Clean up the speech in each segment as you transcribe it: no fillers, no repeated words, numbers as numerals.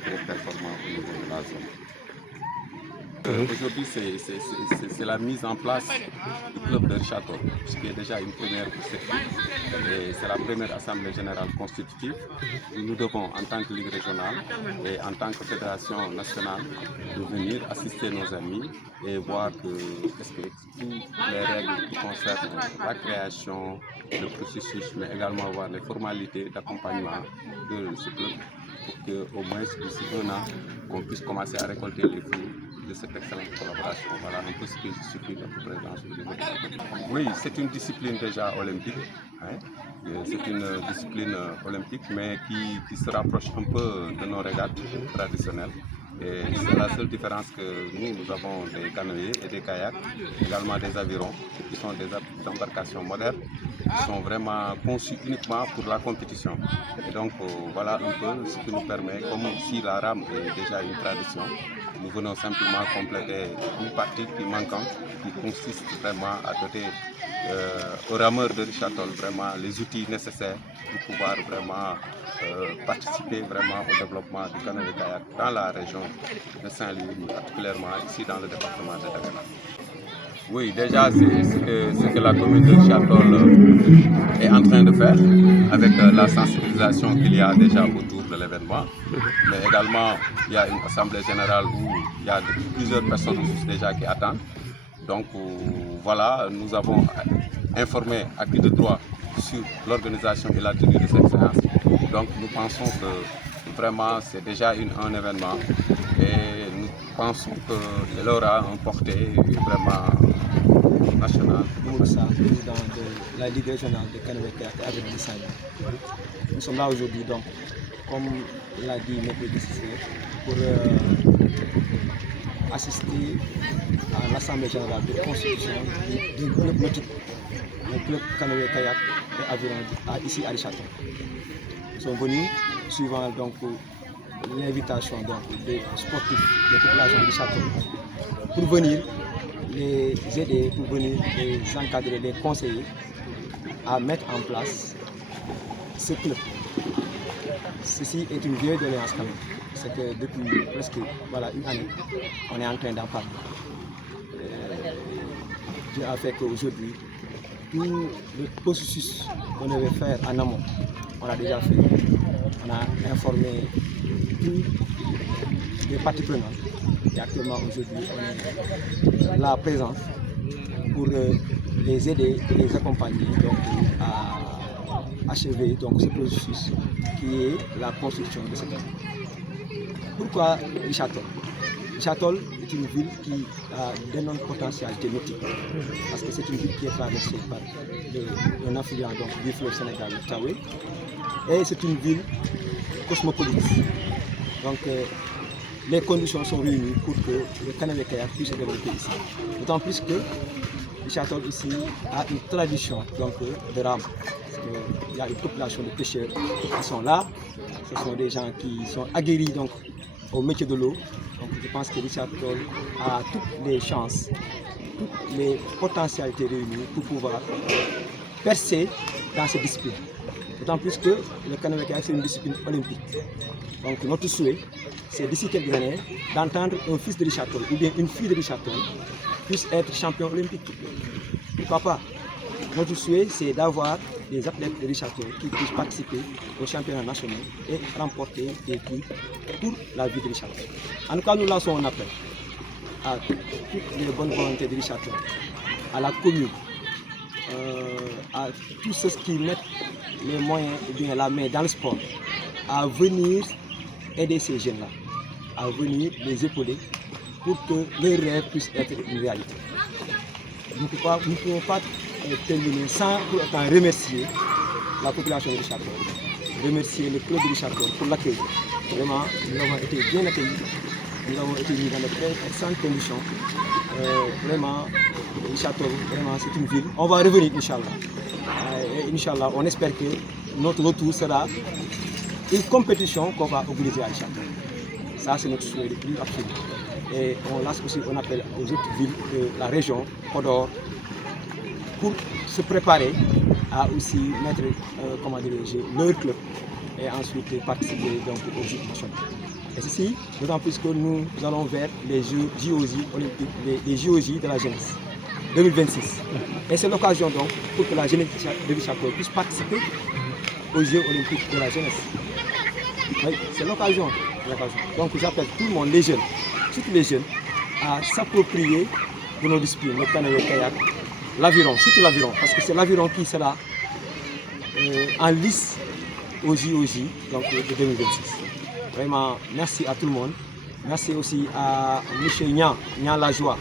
très performant au niveau de la zone. Aujourd'hui, c'est la mise en place du club de Richard-Toll, ce qui est déjà une première pour cette ligue. Et c'est la première assemblée générale constitutive où nous devons, en tant que ligue régionale et en tant que fédération nationale, de venir assister nos amis et voir que toutes les règles qui concernent la création, le processus, mais également voir les formalités d'accompagnement de ce club pour qu'au moins d'ici un an, on puisse commencer à récolter les fruits de cette excellente collaboration. Voilà un peu ce que je suis notre présence au niveau. Oui, c'est une discipline déjà olympique. Hein. C'est une discipline olympique, mais qui se rapproche un peu de nos régates traditionnelles. Et c'est la seule différence que nous avons des canoës et des kayaks, également des avirons, qui sont des embarcations modernes, qui sont vraiment conçues uniquement pour la compétition. Et donc voilà un peu ce qui nous permet, comme si la rame est déjà une tradition, nous venons simplement compléter une partie qui est manquante, qui consiste vraiment à doter aux rameurs de Richard-Toll vraiment les outils nécessaires pour pouvoir vraiment participer vraiment au développement du canoë-kayak dans la région de Saint-Louis, particulièrement ici dans le département de Dagana. Oui, déjà c'est ce que la commune de Richard-Toll est en train de faire avec la sensibilisation qu'il y a déjà autour de l'événement. Mais également, il y a une assemblée générale où il y a plusieurs personnes déjà qui attendent. Donc voilà, nous avons informé à qui de droit sur l'organisation et la tenue de cette séance. Donc nous pensons que vraiment c'est déjà un événement et nous pensons qu'il aura un portée vraiment nationale. Président de la Ligue régionale de canoë-kayak et aviron de Saint-Louis. Nous sommes là aujourd'hui, donc, comme l'a dit mes prédécesseurs, pour assister à l'Assemblée générale de constitution du club nautique, le club canoë-kayak et aviron ici à Richard-Toll. Nous sommes venus suivant donc l'invitation des sportifs, des populations de Richard-Toll, pour venir les aider, pour venir les encadrer, les conseiller à mettre en place ce club. Ceci est une vieille doléance quand même. C'est que depuis presque une année, on est en train d'en parler. Dieu a fait qu'aujourd'hui, tout le processus qu'on devait faire en amont, on l'a déjà fait. On a informé tous les parties prenantes. Et actuellement, aujourd'hui, on est là présent pour les aider et les accompagner donc, à achever donc, ce processus qui est la construction de cette ville. Pourquoi Richard-Toll? Richard-Toll est une ville qui a d'énormes potentialités nautiques parce que c'est une ville qui est traversée par un affluent du fleuve Sénégal, le Taoué, et c'est une ville cosmopolite. Donc, les conditions sont réunies pour que le canoë-kayak puisse se développer ici. D'autant plus que Richard-Toll ici a une tradition donc, de rame. Il y a une population de pêcheurs qui sont là. Ce sont des gens qui sont aguerris donc, au métier de l'eau. Donc je pense que Richard-Toll a toutes les chances, toutes les potentialités réunies pour pouvoir percer dans cette discipline. D'autant plus que le canoë-kayak c'est une discipline olympique. Donc notre souhait, c'est d'ici quelques années d'entendre un fils de Richard-Toll ou bien une fille de Richard-Toll puisse être champion olympique. Pourquoi pas? Notre souhait, c'est d'avoir des athlètes de Richard-Toll qui puissent participer aux championnats nationaux et remporter des prix pour la vie de Richard-Toll. En tout cas, nous lançons un appel à toutes les bonnes volontés de Richard-Toll, à la commune, à tous ceux qui mettent les moyens ou bien la main dans le sport, à venir aider ces jeunes-là, à venir les épauler pour que leurs rêves puissent être une réalité. Nous ne pouvons pas terminer sans pour autant remercier la population de Richard-Toll, remercier le club de Richard-Toll pour l'accueil. Vraiment, nous avons été bien accueillis, nous avons été mis dans de très excellentes conditions. Vraiment, Richard-Toll, vraiment, c'est une ville. On va revenir, Inch'Allah. Et Inch'Allah, on espère que notre retour sera une compétition qu'on va organiser à Richard-Toll. Ça, c'est notre souhait le plus absolu. Et on lance aussi un appel aux autres villes de la région, Podor, pour se préparer à aussi mettre leur club et ensuite participer donc, aux Jeux nationaux. Et ceci, d'autant plus que nous allons vers les JOJ olympiques, les JOJ de la jeunesse 2026. Et c'est l'occasion donc pour que la jeunesse de Richard-Toll puisse participer aux Jeux olympiques de la jeunesse. Oui, c'est l'occasion. Donc j'appelle tout le monde, les jeunes, surtout les jeunes, à s'approprier de nos disciplines, le canoë-kayak, l'aviron, surtout l'aviron, parce que c'est l'aviron qui sera en lice au JOJ donc, de 2026. Vraiment, merci à tout le monde. Merci aussi à M. Nian Lajoie.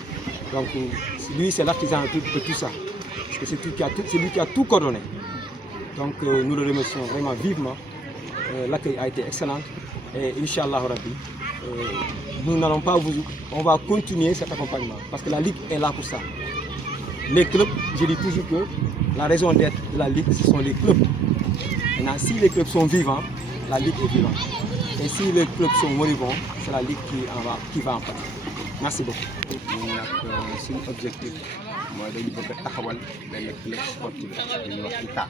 Donc, lui, c'est l'artisan de tout ça. Parce que c'est lui qui a tout coordonné. Donc, nous le remercions vraiment vivement. L'accueil a été excellent. Et Inch'Allah Rabbi, nous n'allons pas on va continuer cet accompagnement. Parce que la Ligue est là pour ça. Les clubs, je dis toujours que la raison d'être de la Ligue, ce sont les clubs. Maintenant, si les clubs sont vivants, la Ligue est vivante. Et si les clubs sont moribonds, c'est la Ligue qui va en partie. Merci beaucoup. ñun nag suñu objectif mooy dañu bëgg a taxawal benn club sportif bu ñuy wax ICA.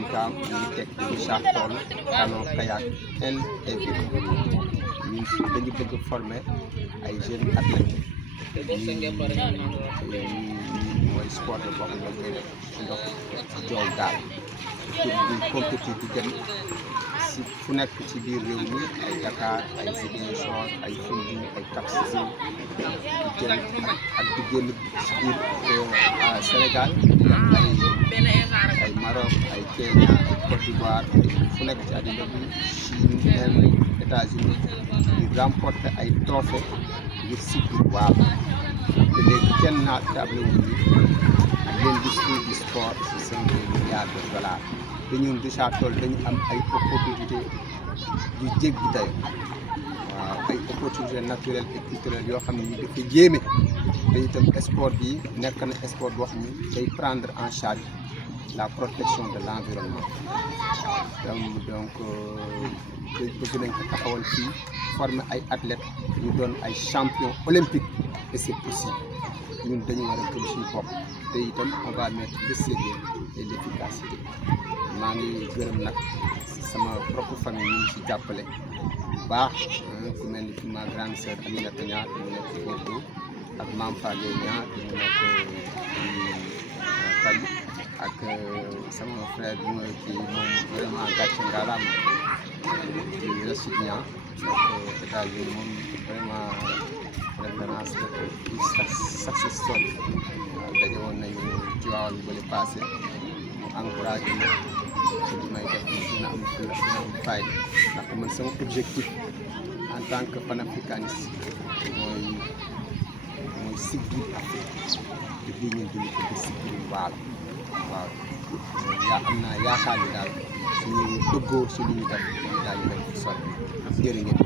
ICA mu ngi teg Richard-Toll canoë-kayak et vélo. ñun dañu bëgg former ay jeunes athlètes. mooy sport de boo xam ne ndox joow daal pour di compétir di dem si fu nekk ci biir réew mi ay Dakar ay Ziguinchor ay Foundiougne ay Cap Skirring di jël ak di génn ci biir Sénégal ay Maroc ay Kenya ay Côte d'Ivoire fu nekk ci àddina bi Chine Inde États-Unis di remporter ay trophées ngir si biir waaw te léegi kenn naa table wu ni l'industrie du sport c'est 5 milliards de dollars te ñun Richard-Toll dañu am ay opportunité yu jéggi dayo waaw ay opportunité naturelle et culturelle yoo xam ne ñu dafa jéeme te itam sport bi nekk na sport boo xam ne day prendre en charge la protection de l'environnement donc bëgg nañ ko taxawal fii former ay athlètes ñu doon ay champions olympiques et c'est possible ñun dañu war a gëm suñu bopp te itam on va mettre le sérieux et l'efficacité maa ngi gërëm nag sama propre famille ñu ngi ci jàppale bu baax ku mel ni fi ma grande sœur Aminata Niang te mu nekk ci Bordeaux ak Mame Fallé Niang te mu nekk ci Paris ak sama frère bi mooy kii moom vraiment gàcce ngalaam ci Rachid Niang donc États-Unis moom vraiment référence success story daje woon nañu ci waawal bële passé mu encouragé ma ci li may def dina am fulla dina am fayda ndax man sama objectif en tant que panafricaniste mooy siggil Afrique te bii ñun duñu ko di siggil waaw am naa yaakaar ni daal suñu dëggoo si li ñu def daal ñu def sori jërë ngeen